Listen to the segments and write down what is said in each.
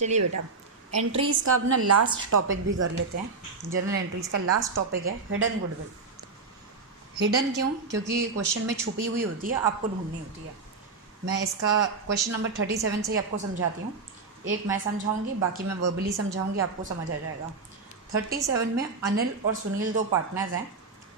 चलिए बेटा, एंट्रीज़ का अपना लास्ट टॉपिक भी कर लेते हैं। जर्नल एंट्रीज़ का लास्ट टॉपिक है हिडन गुडविल। हिडन क्यों? क्योंकि क्वेश्चन में छुपी हुई होती है, आपको ढूंढनी होती है। मैं इसका क्वेश्चन नंबर 37 से ही आपको समझाती हूँ। एक मैं समझाऊंगी, बाकी मैं वर्बली समझाऊंगी, आपको समझ आ जाएगा। 37 में अनिल और सुनील दो पार्टनर्स हैं।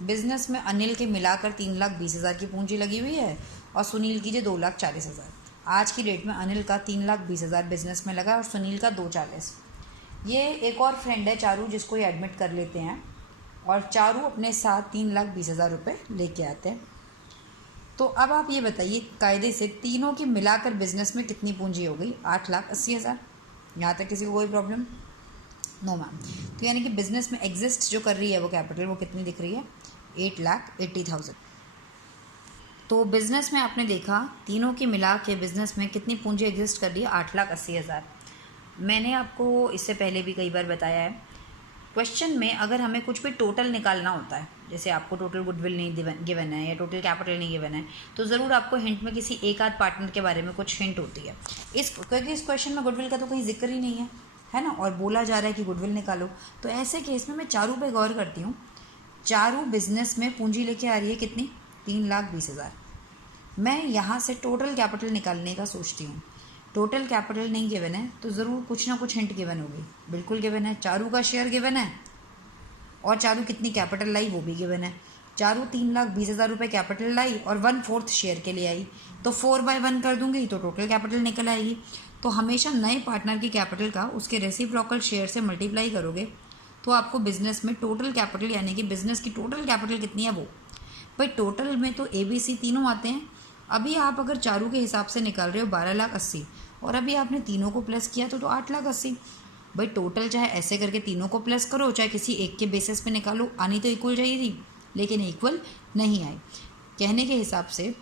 बिजनेस में अनिल के मिलाकर 3,20,000 की पूंजी लगी हुई है और सुनील की जो 2,40,000। आज की डेट में अनिल का 3,20,000 बिजनेस में लगा और सुनील का 2,40,000। ये एक और फ्रेंड है चारू, जिसको ये एडमिट कर लेते हैं और चारू अपने साथ 3,20,000 रुपये लेके आते हैं। तो अब आप ये बताइए, कायदे से तीनों की मिलाकर बिजनेस में कितनी पूंजी हो गई? 8,80,000। यहाँ तक किसी को कोई प्रॉब्लम? No ma'am. तो यानी कि बिजनेस में एग्जिस्ट जो कर रही है वो कैपिटल, वो कितनी दिख रही है? 8,80,000। तो बिज़नेस में आपने देखा तीनों की मिला के बिज़नेस में कितनी पूंजी एग्जिस्ट कर रही है? 8,80,000। मैंने आपको इससे पहले भी कई बार बताया है, क्वेश्चन में अगर हमें कुछ भी टोटल निकालना होता है, जैसे आपको टोटल गुडविल नहीं गिवन है या टोटल कैपिटल नहीं गिवन है, तो ज़रूर आपको हिंट में किसी एक आध पार्टनर के बारे में कुछ हिंट होती है। क्योंकि इस क्वेश्चन में गुडविल का तो कहीं जिक्र ही नहीं है ना, और बोला जा रहा है कि गुडविल निकालो। तो ऐसे केस में मैं चारू पे गौर करती हूँ। चारू बिजनेस में पूंजी लेके आ रही है कितनी? 3,20,000। मैं यहाँ से टोटल कैपिटल निकालने का सोचती हूँ। टोटल कैपिटल नहीं गिवन है तो ज़रूर कुछ ना कुछ हिंट गिवन होगी। बिल्कुल गिवन है, चारू का शेयर गिवन है और चारू कितनी कैपिटल लाई वो भी गिवन है। चारू 3,20,000 रुपये कैपिटल लाई और 1/4 शेयर के लिए आई, तो 4/1 कर दूंगी तो टोटल कैपिटल निकल आएगी। तो हमेशा नए पार्टनर की कैपिटल का उसके रेसिप्रोकल शेयर से मल्टीप्लाई करोगे तो आपको बिजनेस में टोटल कैपिटल, यानी कि बिजनेस की टोटल कैपिटल कितनी है वो। भाई टोटल में तो ABC तीनों आते हैं। अभी आप अगर चारू के हिसाब से निकाल रहे हो 12,80,000 और अभी आपने तीनों को प्लस किया तो 8,80,000। भाई टोटल चाहे ऐसे करके तीनों को प्लस करो, चाहे किसी एक के बेसिस पे निकालो, आनी तो इक्वल चाहिए थी, लेकिन इक्वल नहीं आई। कहने के हिसाब से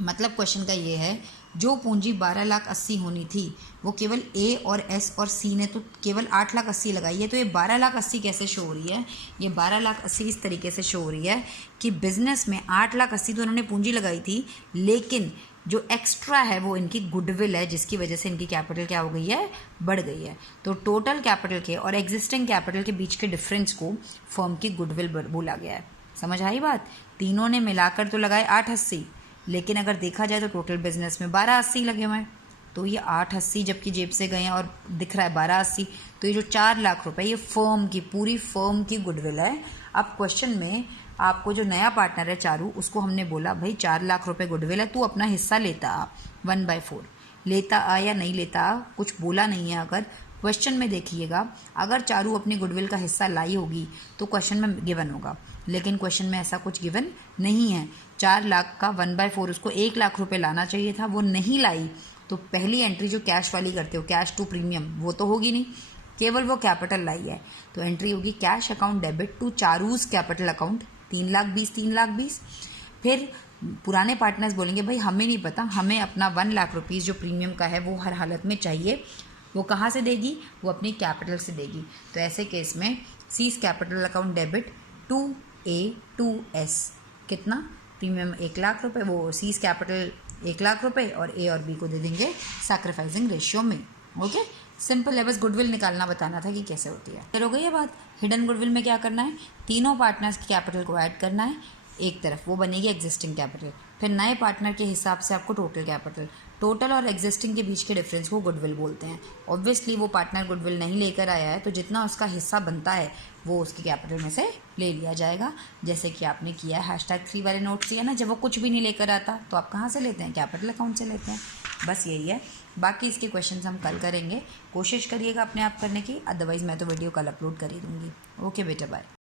मतलब क्वेश्चन का ये है, जो पूंजी 12,80,000 होनी थी वो केवल A और S और C ने तो केवल 8,80,000 लगाई है। तो ये 12,80,000 कैसे शो हो रही है? ये 12,80,000 इस तरीके से शो हो रही है कि बिजनेस में 8,80,000 तो उन्होंने पूंजी लगाई थी, लेकिन जो एक्स्ट्रा है वो इनकी गुडविल है, जिसकी वजह से इनकी कैपिटल क्या हो गई है? बढ़ गई है। तो टोटल कैपिटल के और एग्जिस्टिंग कैपिटल के बीच के डिफरेंस को फर्म की गुडविल बोला गया है। समझ आई बात? तीनों ने मिलाकर तो लगाए 8,80,000, लेकिन अगर देखा जाए तो टोटल बिजनेस में 12,80,000 लगे हुए हैं। तो ये 8,80,000 जबकि जेब से गए हैं और दिख रहा है 12,80,000, तो ये जो 4 लाख रुपए ये फर्म की, पूरी फर्म की गुडविल है। अब क्वेश्चन में आपको जो नया पार्टनर है चारू, उसको हमने बोला भाई 4 लाख रुपए गुडविल है, तू अपना हिस्सा लेता आ, 1/4 लेता आ या नहीं लेता आ, कुछ बोला नहीं है। अगर क्वेश्चन में देखिएगा, अगर चारू अपनी गुडविल का हिस्सा लाई होगी तो क्वेश्चन में गिवन होगा, लेकिन क्वेश्चन में ऐसा कुछ गिवन नहीं है। 4 लाख का 1/4 उसको 1 लाख रुपए लाना चाहिए था, वो नहीं लाई। तो पहली एंट्री जो कैश वाली करते हो, कैश टू प्रीमियम, वो तो होगी नहीं, केवल वो कैपिटल लाई है। तो एंट्री होगी cash account debit to Charu's capital account 3,20,000। फिर पुराने पार्टनर्स बोलेंगे भाई हमें नहीं पता, हमें अपना 1 लाख रुपीज़ जो प्रीमियम का है वो हर हालत में चाहिए। वो कहाँ से देगी? वो अपनी कैपिटल से देगी। तो ऐसे केस में C's capital account debit to A to S, कितना? प्रीमियम 1 लाख रुपए, वो सीज कैपिटल 1 लाख रुपए और A और B को दे देंगे सैक्रिफाइसिंग रेशियो में। ओके, सिंपल है, बस गुडविल निकालना बताना था कि कैसे होती है। फिर हो गई ये बात। हिडन गुडविल में क्या करना है? तीनों पार्टनर्स की कैपिटल को ऐड करना है एक तरफ, वो बनेगी एग्जिस्टिंग कैपिटल। फिर नए पार्टनर के हिसाब से आपको टोटल कैपिटल, टोटल और एग्जिस्टिंग के बीच के डिफरेंस को गुडविल बोलते हैं। ऑब्वियसली वो पार्टनर गुडविल नहीं लेकर आया है, तो जितना उसका हिस्सा बनता है वो उसकी कैपिटल में से ले लिया जाएगा, जैसे कि आपने किया है #3 वाले नोट से, है ना। जब वो कुछ भी नहीं लेकर आता तो आप कहाँ से लेते हैं? कैपिटल अकाउंट से लेते हैं। बस यही है, बाकी इसके क्वेश्चंस हम कल करेंगे। कोशिश करिएगा अपने आप करने की, अदरवाइज़ मैं तो वीडियो कल अपलोड कर ही दूँगी। ओके बेटा, बाय।